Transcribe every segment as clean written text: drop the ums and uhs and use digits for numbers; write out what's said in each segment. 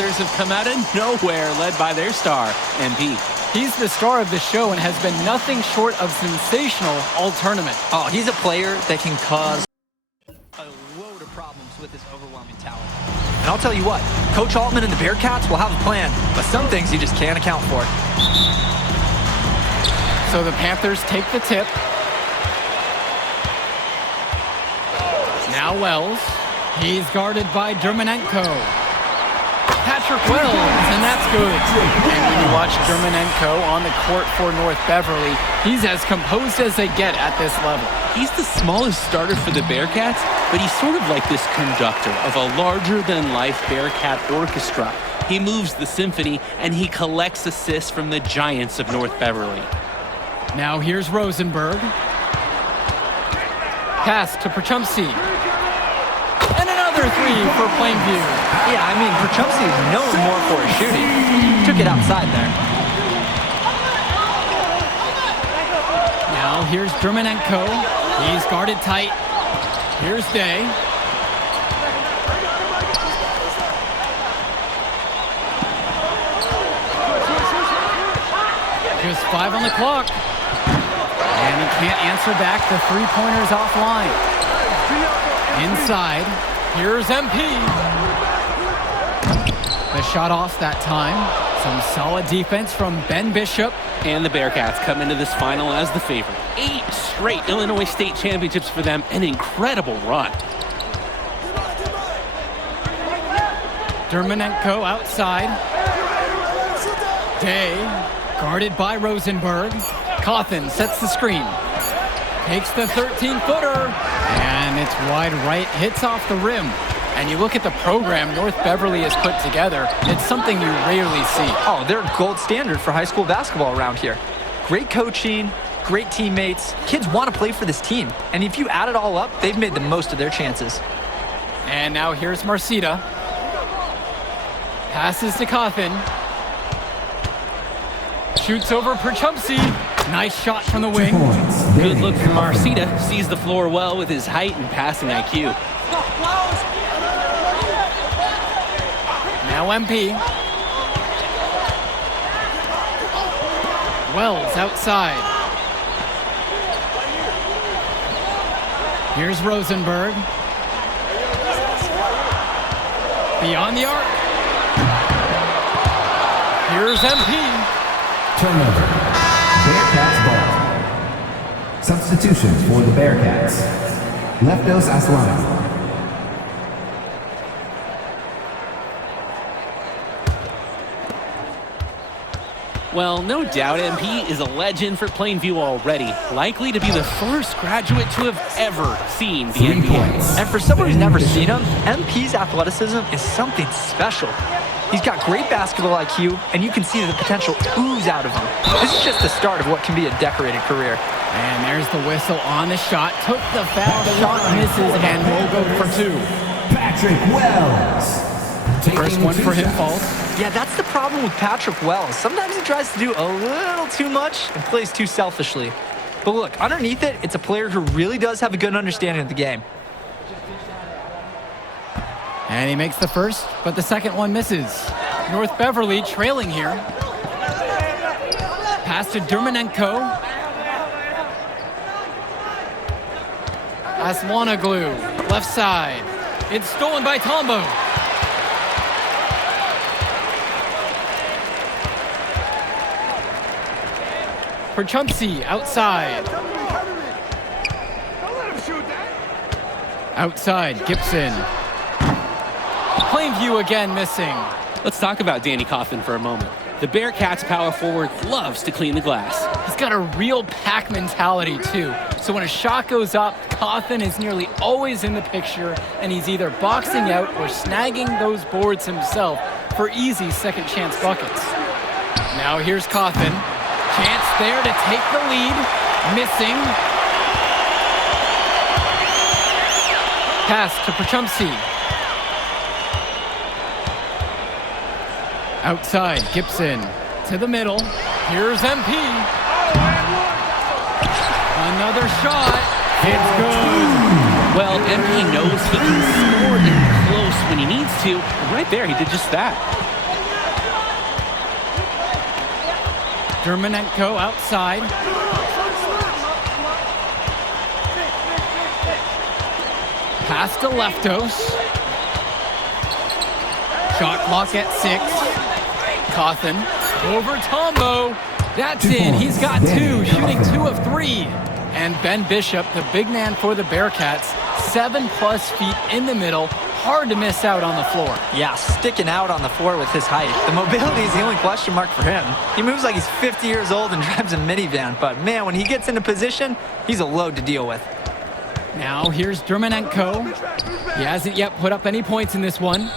Panthers have come out of nowhere, led by their star, MP. He's the star of the show and has been nothing short of sensational all tournament. Oh, he's a player that can cause a load of problems with his overwhelming talent. And I'll tell you what, Coach Altman and the Bearcats will have a plan, but some things you just can't account for. So the Panthers take the tip. Now Wells. He's guarded by Dermonenko. Patrick Wells, and that's good. And when you watch Dermonenko on the court for North Beverly, he's as composed as they get at this level. He's the smallest starter for the Bearcats, but he's sort of like this conductor of a larger-than-life Bearcat orchestra. He moves the symphony, and he collects assists from the giants of North Beverly. Now here's Rosenberg. Pass to Perchumsey. And another three for Plainview. Yeah, I mean, Perchumsey is known more for his shooting. Took it outside there. Now here's Dermonenko. He's guarded tight. Here's Day. Just 5 on the clock. And he can't answer back. The three-pointer's offline. Inside. Here's MP. The shot off that time. Some solid defense from Ben Bishop. And the Bearcats come into this final as the favorite. 8 straight Illinois State championships for them. An incredible run. Dermonenko outside. Day, guarded by Rosenberg. Cawthon sets the screen. Takes the 13-footer. And it's wide right, hits off the rim. And you look at the program North Beverly has put together, it's something you rarely see. Oh, they're gold standard for high school basketball around here. Great coaching, great teammates. Kids want to play for this team. And if you add it all up, they've made the most of their chances. And now here's Marcita. Passes to Cawthon. Shoots over Perchumsey. Nice shot from the wing. Good look from Marcita. Sees the floor well with his height and passing IQ. Now MP. Wells outside. Here's Rosenberg. Beyond the arc. Here's MP. Turnover. Bearcats ball. Substitutions for the Bearcats. Leftos Aslan. Well, no doubt MP is a legend for Plainview already. Likely to be the first graduate to have ever seen the 3 NBA. points. And for someone who's never seen him, MP's athleticism is something special. He's got great basketball IQ, and you can see the potential ooze out of him. This is just the start of what can be a decorated career. And there's the whistle on the shot. Took the foul. The shot misses, and we'll go for 2. Patrick Wells. First one for him falls. Yeah, that's the problem with Patrick Wells. Sometimes he tries to do a little too much and plays too selfishly. But look, underneath it, it's a player who really does have a good understanding of the game. And he makes the first, but the second one misses. North Beverly trailing here. Pass to Dermonenko. Aswanoglu, left side. It's stolen by Tombo. Perchumsey outside. Outside, Gibson. Plainview again missing. Let's talk about Danny Cawthon for a moment. The Bearcats power forward loves to clean the glass. He's got a real pack mentality too. So when a shot goes up, Cawthon is nearly always in the picture, and he's either boxing out or snagging those boards himself for easy second chance buckets. Now here's Cawthon. Chance there to take the lead. Missing. Pass to Perchumsey. Outside, Gibson to the middle. Here's MP. Another shot. It's good. Well, MP knows he can score in close when he needs to. And right there, he did just that. Dermonenko outside. Pass to Leftos. Shot clock at 6. Cawthon over Tombo. That's in. He's got 2, shooting 2 of 3. And Ben Bishop, the big man for the Bearcats, 7+ feet in the middle. Hard to miss out on the floor. Yeah, sticking out on the floor with his height. The mobility is the only question mark for him. He moves like he's 50 years old and drives a minivan, but man, when he gets into position, he's a load to deal with. Now here's Dermonenko. He hasn't yet put up any points in this one.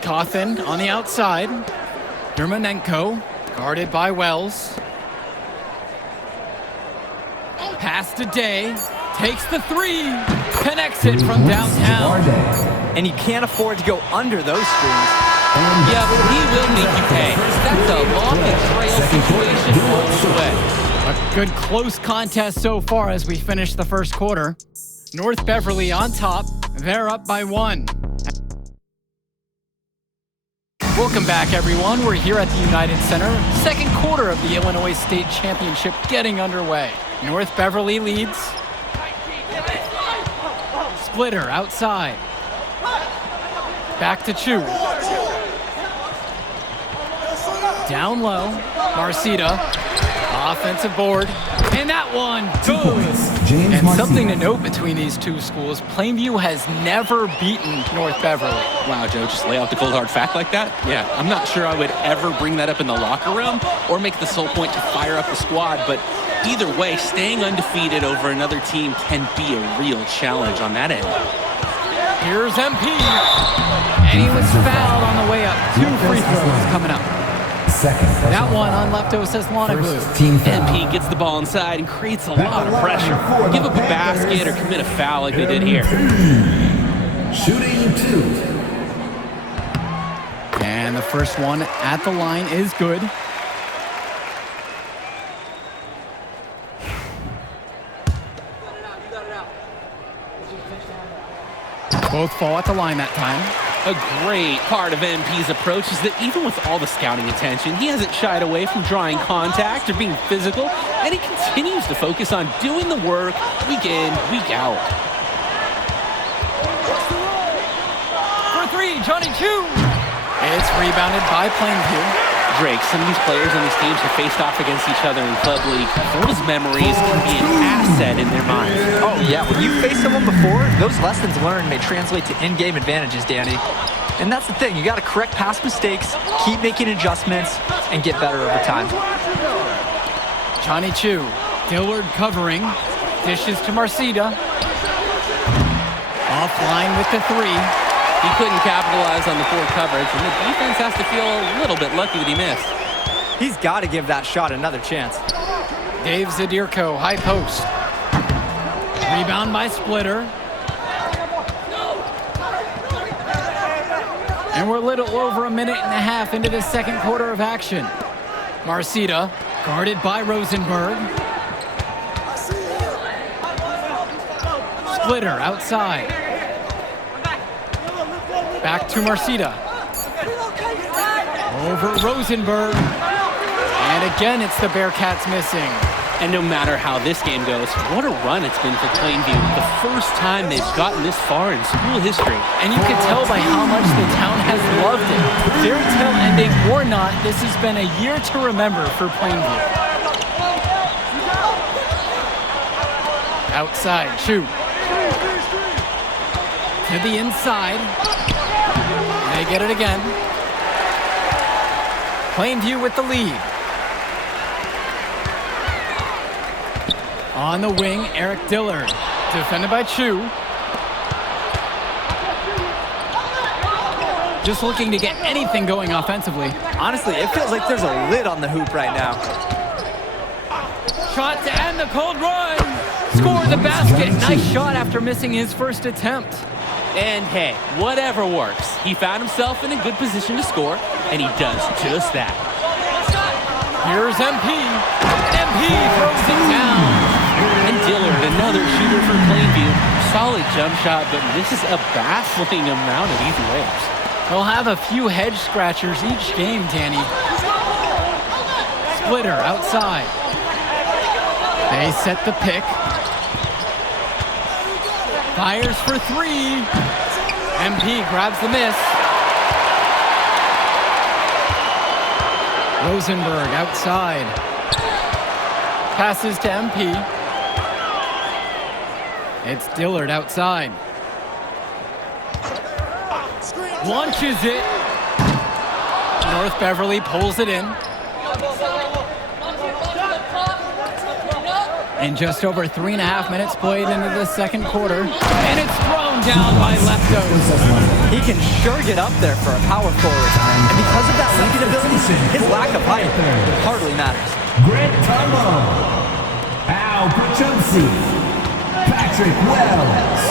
Cawthon on the outside. Dermonenko guarded by Wells. Pass to Day. Takes the 3. Connects it from downtown. And you can't afford to go under those screens. Yeah, but he will make you pay. That's a lock and trail situation all the way. A good close contest so far as we finish the first quarter. North Beverly on top. They're up by 1. Welcome back, everyone. We're here at the United Center. Second quarter of the Illinois State Championship getting underway. North Beverly leads. Splitter outside. Back to Chu. Down low. Marcita. Offensive board. And that one goes. And something to note between these two schools, Plainview has never beaten North Beverly. Wow, Joe, just lay out the cold hard fact like that? Yeah, I'm not sure I would ever bring that up in the locker room or make the sole point to fire up the squad, but either way, staying undefeated over another team can be a real challenge on that end. Here's MP. And he was fouled on the way up. 2 free throws coming up. That one on Leftos Aslanoglu. MP gets the ball inside and creates a lot of pressure. Give up a basket or commit a foul like they did here. Shooting 2. And the first one at the line is good. Both fall at the line that time. A great part of MP's approach is that even with all the scouting attention, he hasn't shied away from drawing contact or being physical, and he continues to focus on doing the work week in, week out. For 3, Johnny Chu. It's rebounded by Plainview. Drake, some of these players on these teams have faced off against each other in Club League. Those memories can be an asset in their minds. Oh yeah, when you face someone before, those lessons learned may translate to in-game advantages, Danny. And that's the thing, you gotta correct past mistakes, keep making adjustments, and get better over time. Johnny Chu, Dillard covering, dishes to Marcita. Offline with the 3. He couldn't capitalize on the poor coverage, and the defense has to feel a little bit lucky that he missed. He's got to give that shot another chance. Dave Zadirko, high post. Rebound by Splitter. And we're a little over a minute and a half into the second quarter of action. Marcita, guarded by Rosenberg. Splitter outside. Back to Marcita. Over Rosenberg. And again, it's the Bearcats missing. And no matter how this game goes, what a run it's been for Plainview. The first time they've gotten this far in school history. And you can tell by how much the town has loved it. Fairy tale ending or not, this has been a year to remember for Plainview. Outside, Chu. To the inside. They get it again. Plainview with the lead. On the wing, Eric Dillard. Defended by Chu. Just looking to get anything going offensively. Honestly, it feels like there's a lid on the hoop right now. Shot to end the cold run. Score the basket. Nice shot after missing his first attempt. And hey, whatever works. He found himself in a good position to score, and he does just that. Here's MP. MP throws it down. And Dillard, another shooter for Plainview. Solid jump shot, but misses a baffling amount of easy layups. They'll have a few head scratchers each game, Danny. splitter outside. They set the pick. Fires for three. MP grabs the miss. Rosenberg outside. Passes to MP. It's Dillard outside. Launches it. North Beverly pulls it in. And just over 3.5 minutes played into the second quarter. And it's thrown down by Leftos. He can sure get up there for a power forward. And because of that leaping ability, his lack of height hardly matters. Grant Tumbo. Al Pachumsi. Patrick Wells.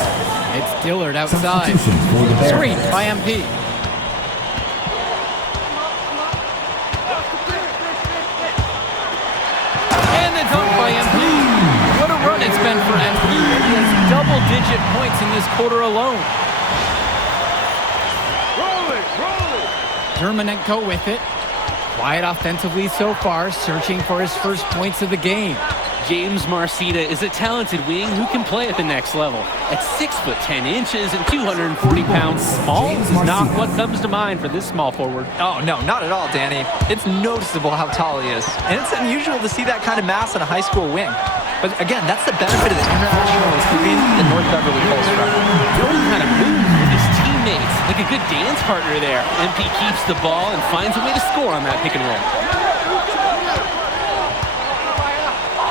It's Dillard outside. Substitution for the Bearcats. Screen by MP. And the dunk by MP. What a run it's been for MP. He has double-digit points in this quarter alone. Dermonenko with it. Quiet offensively so far, searching for his first points of the game. James Marcita is a talented wing who can play at the next level. At 6'10" and 240 pounds, small is not what comes to mind for this small forward. Oh, no, not at all, Danny. It's noticeable how tall he is. And it's unusual to see that kind of mass in a high school wing. But again, that's the benefit of the international recruiting that North Beverly pulls from. Jordan kind of moves with his teammates, like a good dance partner there. MP keeps the ball and finds a way to score on that pick and roll.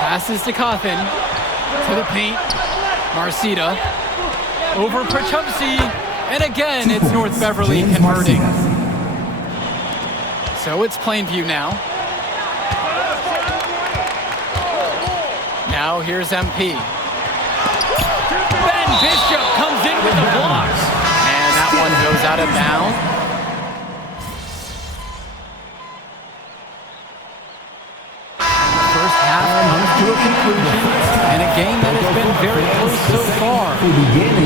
Passes to Cawthon. To the paint. Marcita. Over Pachumsi. And again, it's North Beverly James converting. Marcita. So it's Plainview now. Now here's MP. Ben Bishop comes in with the blocks. And that one goes out of bounds. First half comes to a conclusion. And a game that has been very close so far.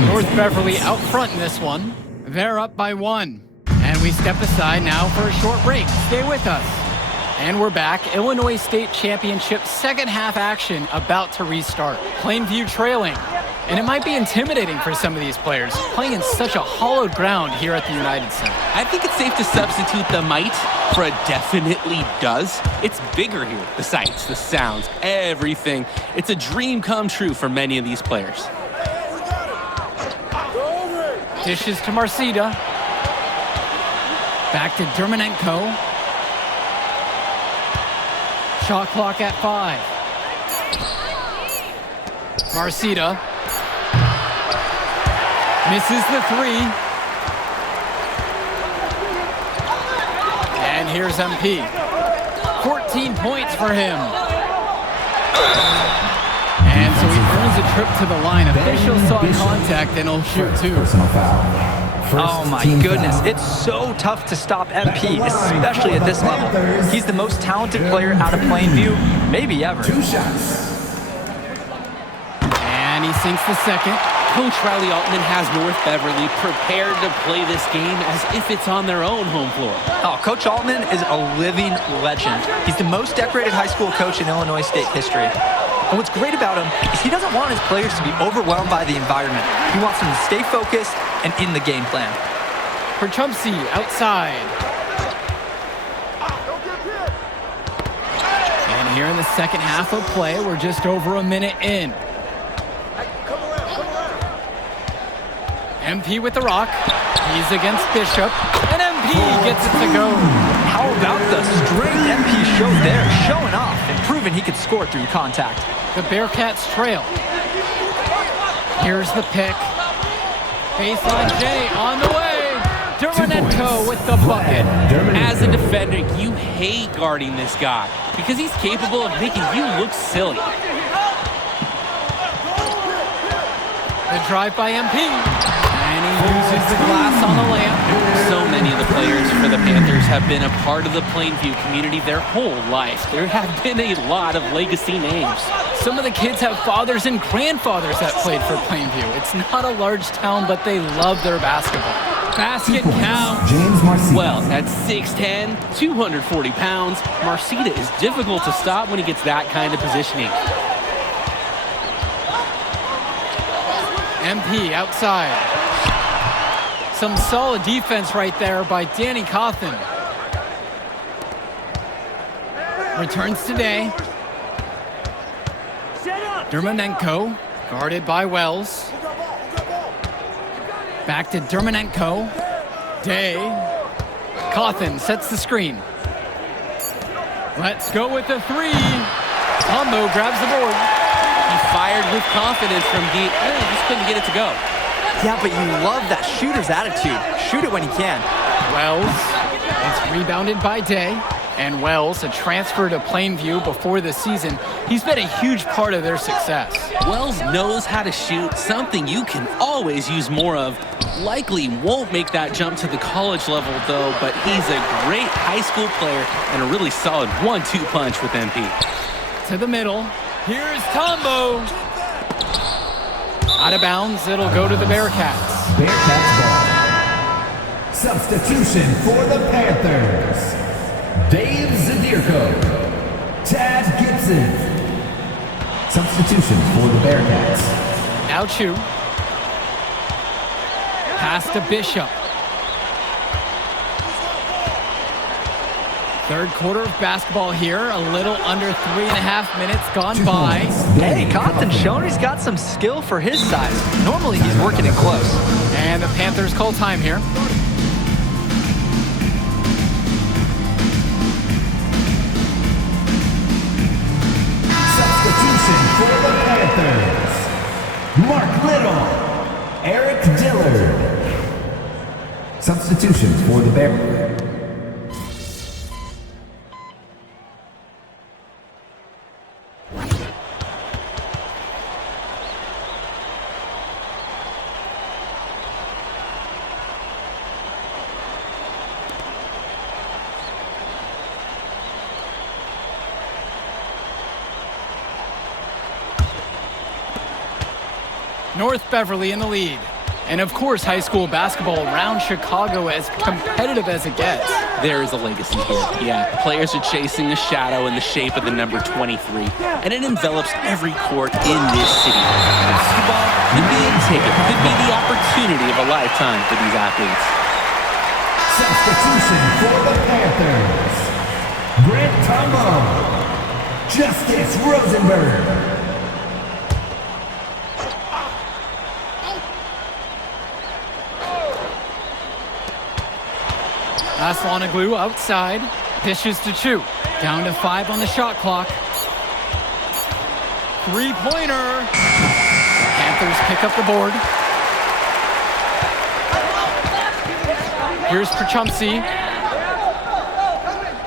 North Beverly out front in this one. They're up by 1. And we step aside now for a short break. Stay with us. And we're back. Illinois State Championship second half action about to restart. Plainview trailing. And it might be intimidating for some of these players, playing in such a hollowed ground here at the United Center. I think it's safe to substitute the might for a definitely does. It's bigger here. The sights, the sounds, everything. It's a dream come true for many of these players. Dishes to Marcita. Back to Dermonenko. Shot clock at 5. Marcita. Misses the 3. And here's MP. 14 points for him. And so he earns a trip to the line. Officials saw contact and he'll shoot too. Personal foul. Oh my goodness, it's so tough to stop MP, especially at this level. He's the most talented player out of Plainview, maybe ever. 2 shots. And he sinks the second. Coach Riley Altman has North Beverly prepared to play this game as if it's on their own home floor. Oh, Coach Altman is a living legend. He's the most decorated high school coach in Illinois State history. And what's great about him is he doesn't want his players to be overwhelmed by the environment. He wants them to stay focused and in the game plan. Pachumsi outside. And here in the second half of play, we're just over a minute in. MP with the rock. He's against Bishop. And MP gets it to go. How about the strength MP showed there, showing off and proving he could score through contact. The Bearcats trail. Here's the pick. Baseline J on the way. Dermonenko with the bucket. As a defender, you hate guarding this guy because he's capable of making you look silly. The drive by MP. And he uses the glass on the layup. So many of the players for the Panthers have been a part of the Plainview community their whole life. There have been a lot of legacy names. Some of the kids have fathers and grandfathers that played for Plainview. It's not a large town, but they love their basketball. basket 2 points. count. James Marcita. Well, at 6'10", 240 pounds, Marcita is difficult to stop when he gets that kind of positioning. MP outside. Some solid defense right there by Danny Cawthon. Returns today. Dermonenko, guarded by Wells. Back to Dermonenko. Day. Cawthon sets the screen. Let's go with the three. Combo grabs the board. He fired with confidence from deep. Just couldn't get it to go. Yeah, but you love that shooter's attitude. Shoot it when you can. Wells. It's rebounded by Day. And Wells, a transfer to Plainview before the season, he's been a huge part of their success. Wells knows how to shoot, something you can always use more of. Likely won't make that jump to the college level, though, but he's a great high school player and a really solid 1-2 punch with MP. To the middle. Here's Tombo. Out of bounds, it'll go to the Bearcats. Bearcats ball. Substitution for the Panthers. Dave Zadirko. Tad Gibson. Substitution for the Bearcats. Now Chu. Pass to Bishop. Third quarter of basketball here. A little under 3.5 minutes gone 2 by. points. Hey, Danny Cawthon showing he's got some skill for his size. Normally he's working it close. And the Panthers call time here. Substitution for the Panthers. Mark Little. Eric Dillard. Substitution for the Bears. North Beverly in the lead. And of course, high school basketball around Chicago as competitive as it gets. There is a legacy here. Yeah, players are chasing a shadow in the shape of the number 23, and it envelops every court in this city. Basketball could be a ticket, could be the opportunity of a lifetime for these athletes. Substitution for the Panthers. Grant Tombo. Justice Rosenberg. Aslanoglu outside. Dishes to Chu. Down to 5 on the shot clock. Three-pointer. Panthers pick up the board. Here's Prachumsey.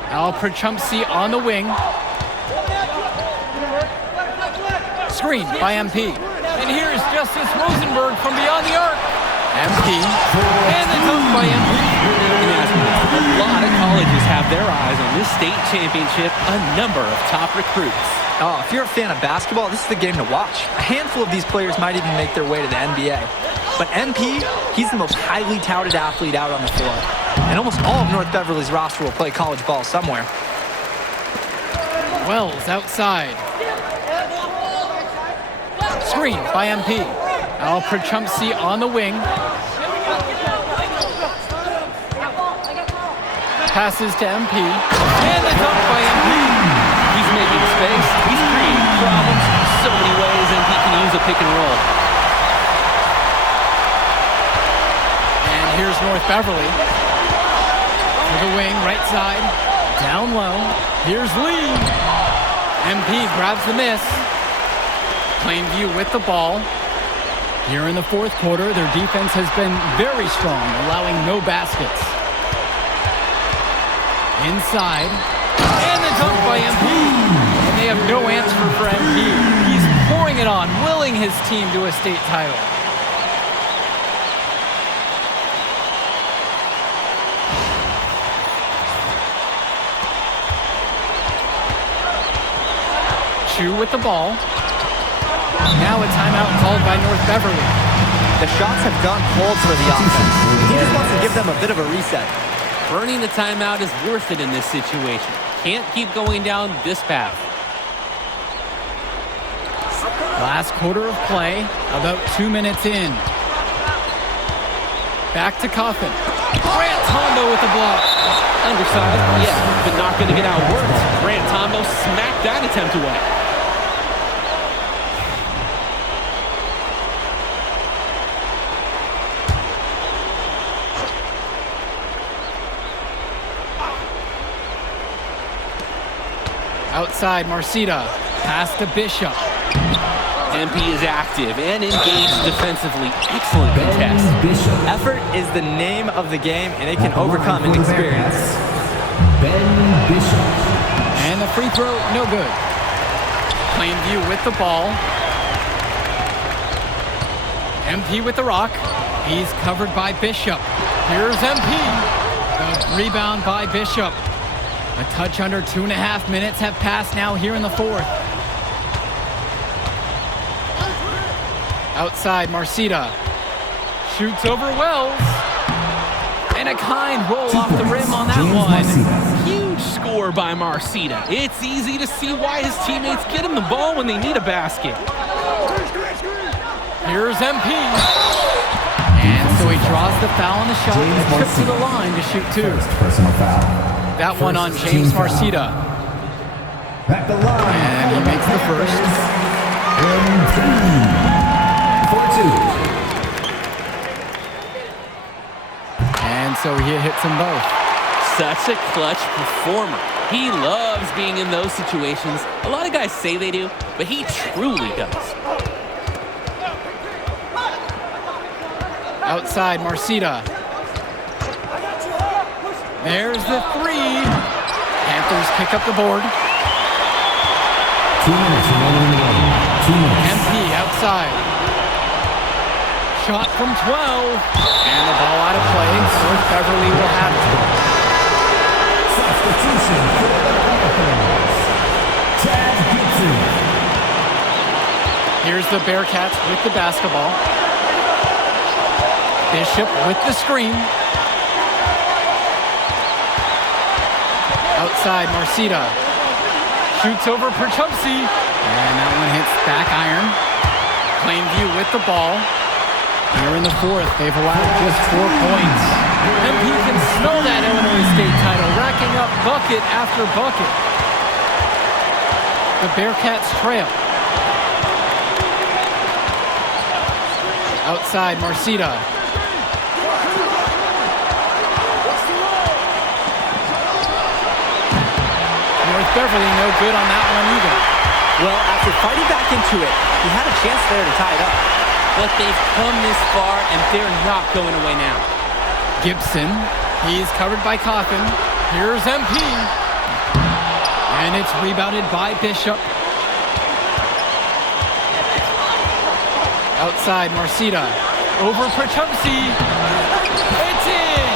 Al Prachumsey on the wing. Screen by MP. And here's Justice Rosenberg from beyond the arc. MP. And the dunk by MP. A lot of colleges have their eyes on this state championship, a number of top recruits. Oh, if you're a fan of basketball, this is the game to watch. A handful of these players might even make their way to the NBA. But MP, he's the most highly touted athlete out on the floor. And almost all of North Beverly's roster will play college ball somewhere. Wells outside. Screen by MP. Al Prachumsey on the wing. Passes to MP. And the dunk by MP. He's making space. He's creating problems so many ways, and he can use a pick and roll. And here's North Beverly. To the wing, right side. Down low. Here's Lee. MP grabs the miss. Plainview with the ball. Here in the fourth quarter, their defense has been very strong, allowing no baskets. Inside. And the dunk by MP. And they have no answer for MP. He's pouring it on, willing his team to a state title. Chu with the ball. Now a timeout called by North Beverly. The shots have gone cold for the offense. He just wants to give them a bit of a reset. Burning the timeout is worth it in this situation. Can't keep going down this path. Last quarter of play, about 2 minutes in. Back to Coffin. Grant Tombo with the block. Undersized, yeah, but not going to get outworked. Grant Tombo smacked that attempt away. Outside, Marcita. Pass to Bishop. MP is active and engaged defensively. Excellent contest. Ben Bishop. Effort is the name of the game, and it can overcome inexperience. Ben Bishop. And the free throw, no good. Plainview with the ball. MP with the rock. He's covered by Bishop. Here's MP. The rebound by Bishop. A touch under 2.5 minutes have passed now here in the fourth. Outside, Marcita. Shoots over Wells. And a kind roll 2 off the rim points, on that James one. Marcita. Huge score by Marcita. It's easy to see why his teammates get him the ball when they need a basket. Here's MP. And so he draws the foul on the shot James and trips to the Marcita. line to shoot two. First personal foul. That one on First James team foul. Marcita. At the line. And he makes the first. MP. 4-2. And so he hits them both. Such a clutch performer. He loves being in those situations. A lot of guys say they do, but he truly does. Outside, Marcita. There's the three. Panthers pick up the board. 2 minutes remaining in the game. 2 minutes. MP outside. Shot from 12. And the ball out of play. North Beverly will have it. Substitution for the Panthers. Chad Gibson. Here's the Bearcats with the basketball. Bishop with the screen. Outside, Marcita. Shoots over Perchupsi. And that one hits back iron. Plainview with the ball. Here in the fourth, they've allowed just 4 points. MP can smell that Illinois State title, racking up bucket after bucket. The Bearcats trail. Outside, Marcita. North Beverly no good on that one either. Well, after fighting back into it, he had a chance there to tie it up. But they've come this far, and they're not going away now. Gibson, he's covered by Coffin. Here's MP. And it's rebounded by Bishop. Outside, Marcita. Over Perchupsi. It's in!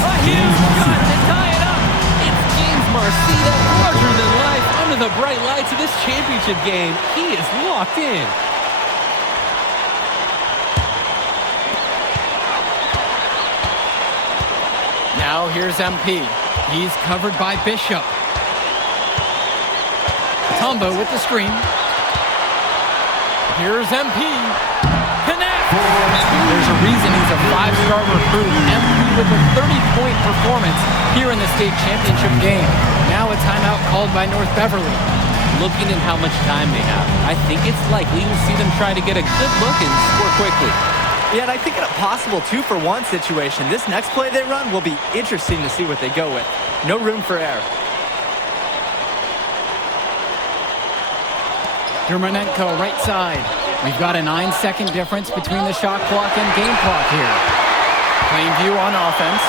A huge shot to tie it up! It's James Marcita, larger than life, under the bright lights of this championship game. He is locked in. Now here's MP. He's covered by Bishop. Tombo with the screen. Here's MP. Connect! There's a reason he's a 5-star recruit. MP with a 30-point performance here in the state championship game. Now a timeout called by North Beverly. Looking at how much time they have, I think it's likely we'll see them try to get a good look and score quickly. Yeah, and I think in a possible 2-for-1 situation, this next play they run will be interesting to see what they go with. No room for error. Dermonenko right side. We've got a 9-second difference between the shot clock and game clock here. Plainview on offense.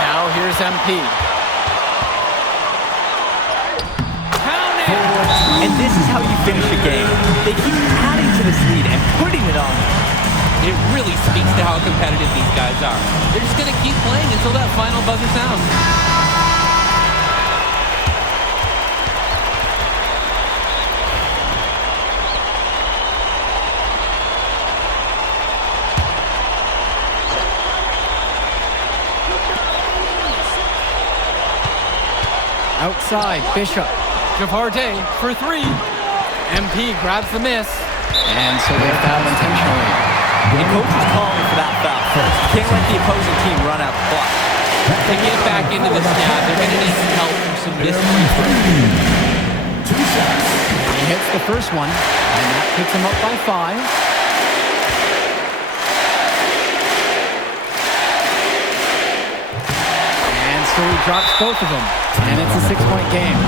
Now here's MP. And this is how you finish a game. They keep adding to this lead and putting it on them. It really speaks to how competitive these guys are. They're just going to keep playing until that final buzzer sounds. outside, Bishop. Javarde for three. MP grabs the miss. And so they foul intentionally. The coach was calling for that foul. You can't let the opposing team run out the clock. To get back into this now, they're going to need some help from some missed free throws. He hits the first one, and that puts him up by 5. And so he drops both of them, and it's a 6-point game.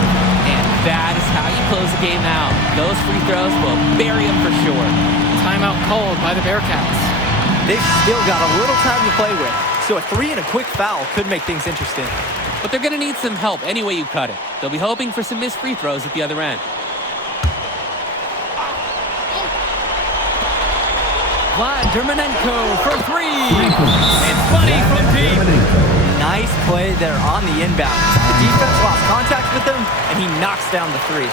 And that is how you close the game out. Those free throws will bury them for sure. Timeout called by the Bearcats. They've still got a little time to play with, so a 3 and a quick foul could make things interesting. But they're going to need some help any way you cut it. They'll be hoping for some missed free throws at the other end. Vlad Dermanenko for 3. It's money from deep. Nice play there on the inbound. The defense lost contact with him, and he knocks down the 3.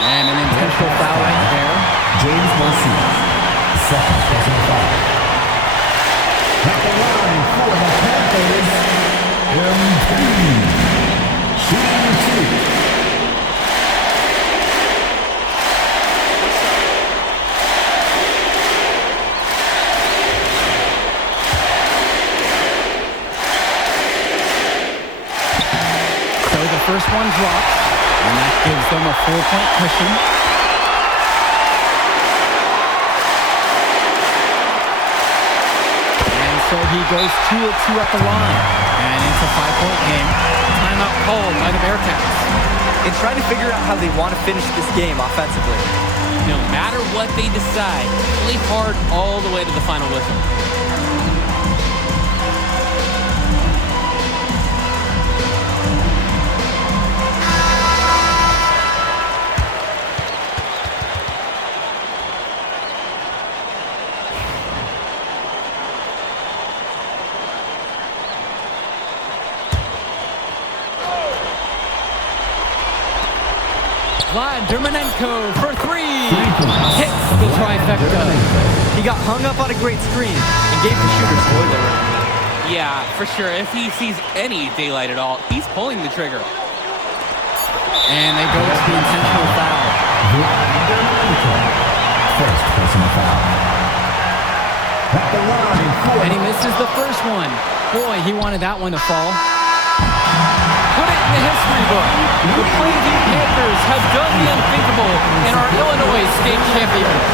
And an intentional foul right there. James Marcinez, second personal foul. At the line for the Panthers, MP, shooting 2. First one drops, and that gives them a 4-point cushion. And so he goes 2 of 2 at the line, and it's a 5-point game. Timeout called by the Bearcats. And trying to figure out how they want to finish this game offensively. No matter what they decide, play hard all the way to the final whistle. Vlad Dermanenko for 3. Hits the trifecta. He got hung up on a great screen and gave the shooter spoiler. Yeah, for sure. If he sees any daylight at all, he's pulling the trigger. And they go to the intentional foul. First personal foul. At the line for And he misses the first one. Boy, he wanted that one to fall. Put it in the history book. The Plainview Panthers have done the unthinkable and are Illinois state champions.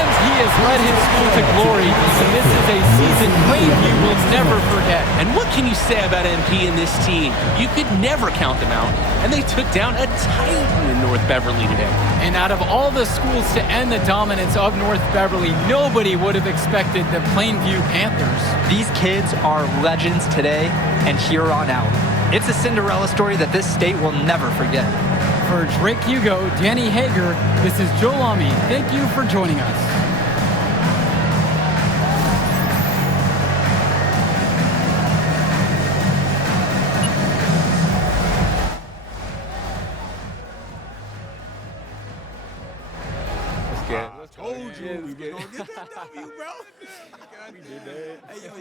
And he has led his school to glory, and this is a season Plainview will never forget. And what can you say about MP and this team? You could never count them out, and they took down a Titan in North Beverly today. And out of all the schools to end the dominance of North Beverly, nobody would have expected the Plainview Panthers. These kids are legends today and here on out. It's a Cinderella story that this state will never forget. For Drake Hugo, Danny Hager, this is Joe Lamy. Thank you for joining us. Told you we were gonna get that W, bro. We did that. Hey, yo.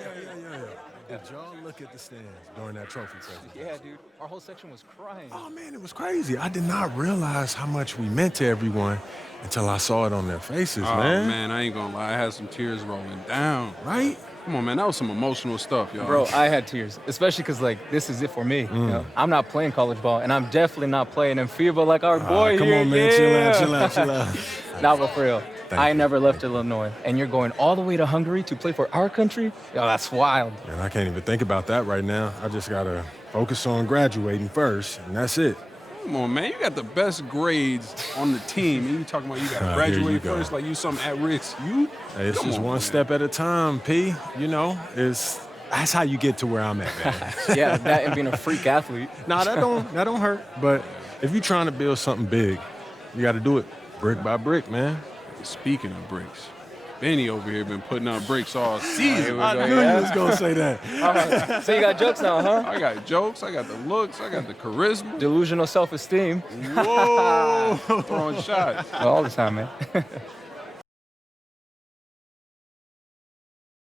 Did y'all look at the stands during that trophy presentation? Yeah, dude. Our whole section was crying. Oh man, it was crazy. I did not realize how much we meant to everyone until I saw it on their faces, Oh, man. man, I ain't gonna lie. I had some tears rolling down. Right? Come on, man. That was some emotional stuff, y'all. Bro, I had tears, especially because, like, this is it for me. You know, I'm not playing college ball, and I'm definitely not playing in FIBA like our boy Come here. on, man. Yeah. Chill out. Nah, but for real. Thank I you. never left Illinois, and you're going all the way to Hungary to play for our country? Yo, that's wild. And I can't even think about that right now. I just gotta focus on graduating first, and that's it. Come on, man. You got the best grades on the team, and you talking about you got to Here graduate you go. first like you something at risk. You? Hey, it's Come just on, one man. step at a time, P. You know, that's how you get to where I'm at, man. Yeah, that and being a freak athlete. Nah, that don't hurt. But if you're trying to build something big, you got to do it brick by brick, man. Speaking of bricks, Benny over here been putting up bricks all season. I knew you was gonna say that. So you got jokes now, huh? I got jokes. I got the looks. I got the charisma. Delusional self-esteem. Whoa, throwing shots. All the time, man.